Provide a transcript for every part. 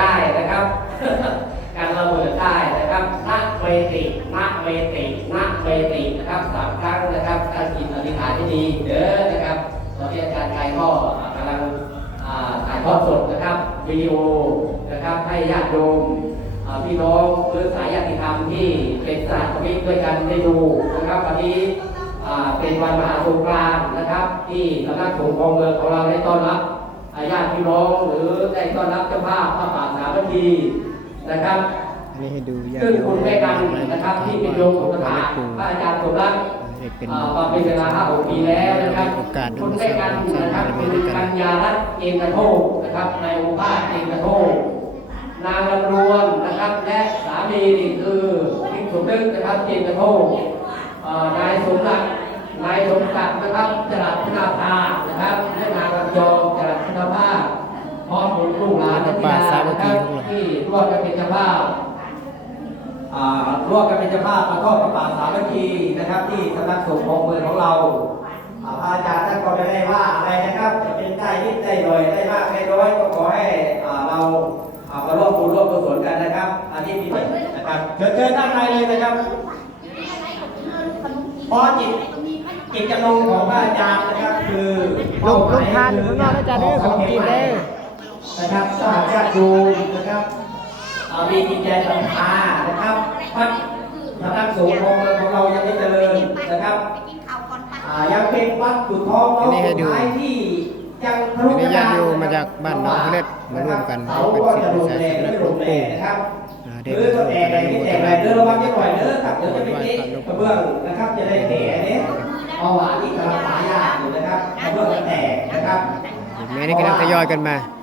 ได้นะครับ การระเบิดได้นะครับนักเวตินักเวตินักเวตินะครับสามครั้งนะครับการกินอธิษฐานที่ดีเด้อนะครับตอนนี้อาจารย์ไกรก็กำลังถ่ายทอดสดนะครับวิดีโอนะครับให้ญาติโยมพี่น้องหรือสายญาติธรรมที่เป็นสาธมิกด้วยกันได้ดูนะครับวันนี้เป็นวันมหาสงกรานต์นะครับ ที่สำนักสงฆ์ของเมืองของเราได้ต้อนรับญาติพี่น้องหรือได้ต้อนรับเจ้าภาพ พระป่าสามัคคีนะครับอันนี้ให้ดูญาติซึ่งโยคุมณแม่กันนะครับ ที่เป็นโยมอุปถากพระอาจารย์สมรักเอกเป็นอ่ามาเป็นเวลาห้าหกปีแล้วนะครับโอกาสได้คุณมาแม่สร้างกันสร้างนะครับบารมีคือด้วยกันกัญญารัตน์เอกโทษนะครับในองค์พระเอกโทษนางลำรวนนะครับและสามีนี่คือทิศสมนึกนะครับเอกโทษอ่านายสมรักนายสมศักดิ์นะครับจรัสธนาภานะครับและนางลำยองจรัสธนาภาพร้อมบุตรลูกหลานและธิดานะค รับที่ร่วมกันเป็นเจ้าภาพอ่าร่วมกันเป็นเจ้าภาพมาทอดพระป่าสามัคคีนะครับ ที่สำนักสงฆ์ของเมืองของเราอ่าพระอาจารย์ท่านก็ไม่ได้ว่าอะไรนะครับ จะเป็นได้นิดได้หน่อยได้มากได้น้อยก็ขอให้อ่าเราอ่ามาร่วมบุญร่วมกุศลกันนะครับ อันนี้มีนะครับเชิญเชิญด้านในเลยนะครับเพราะจิตจิตจำนงของพระอาจารย์นะครับ คือลงลงทานอยู่ข้างนอกนะอาจารย์เด้อขนมจีนเด้อนะครับสหญาติโยมนะครับ อ่ามีจิตใจศรัทธานะครับพัฒสำนักสงฆ์ของเมืองของเรายังไม่เจริญนะครับไปกินข้าวก่อนไปอ่ายังเป็นวัดสุดท้องอันนี้ให้ดูท้ายที่ยังทะอัลุนนี้ญาติโยมกระดมาจากบ้านหนองพระเล็ดมาร่วมกันเสาเป็นก็ศิษจะย์ลวิงสัยแรงสำนักไม่หลลวงงแรปู่งนะครับอ่าหเด็กรือก็แรงแรงนิดแรงแรงเดินระวังนิดหน่อยเด้อครับเดี๋ยวจะไปติดกระเบื้องนะครับจะได้แผลเนี่ยเอาหวานที่กำลังหายากอยู่นะครับกระเบื้องจะแตกนะครับแม่นี่กำลังทยอยกันมาอ่า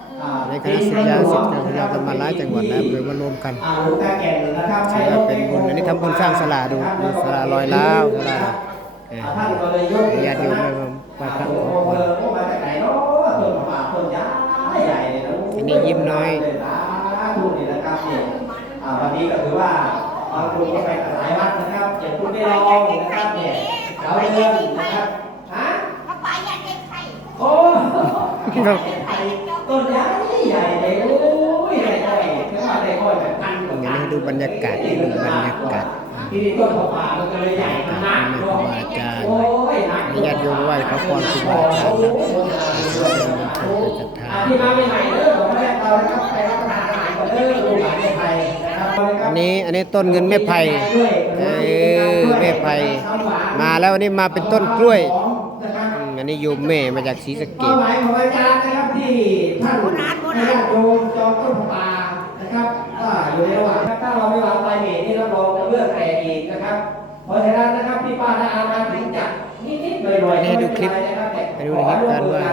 ในคณะศิษยาศิษย์กำลังทยอยกันมาหลายจังหวัดแล้วเลยมารวมกันอ่าหลวงตาแก่นนะครับถือว่าเป็นบุญอันนี้ทำบุญสร้างสลาดูดูสลาลอยล้าวสลาเอออ่าท่านก็เลยยกญาติโยมได้มาไหว้พระขอพรเออพวกมาจากไหนเนาะต้นมะพร้าวต้นใหญ่ใหญ่เลยนะอันนี้ยิ้มน้อยทุนนี่นะครับเนี่ยอ่าวันนี้ก็ถือว่าบางคนก็ไปหลายวัดนะครับอย่างคุณได้ลองนะครับเนี่ยเสาเดือนนะครับฮะพระป่าอยากเก็บไข่โอ้ต้นใหญ่ ใหญ่เลยโอ้ยได้ก้อยแค่ว่าได้ก้อยแบบพันกว่าอย่างนี้ให้ดูบรรยากาศดูบรรยากาศที่นี่ต้นผ้ามันก็เลยใหญ่ขนาดครูบาอาจารย์โอ้ยหนักให้ญาติโยมไหว้ขอพรครูบาอาจารย์นเป็นคนศรัทธาที่มาใหม่ๆเด้อผมแรกเรานะครับไปรับประทานอาหารก่อนเด้อลูกหลานไทยนะครับอันนี้อันนี้ต้นเงินแม่ไผ่เออแม่ไผ่มาแล้ววันนี้มาเป็นต้นกล้วย อันนี้โยมแม่มาจากศรีสะเกเป้าหมายของอาจารย์นะครับที่ท่านญาติโยมจองต้นป่านะครับก็อยู่ในระหว่างถ้าเราไม่วางปลายเมตรนี่รับรองจะเลือกแตกอีกนะครับ เพราะฉะนั้นนะครับพี่ป้าน้าอามาถึงจะนิดๆหน่อยๆให้ดูคลิปไม่เป็นะครับให้ดูคลิปกันว่า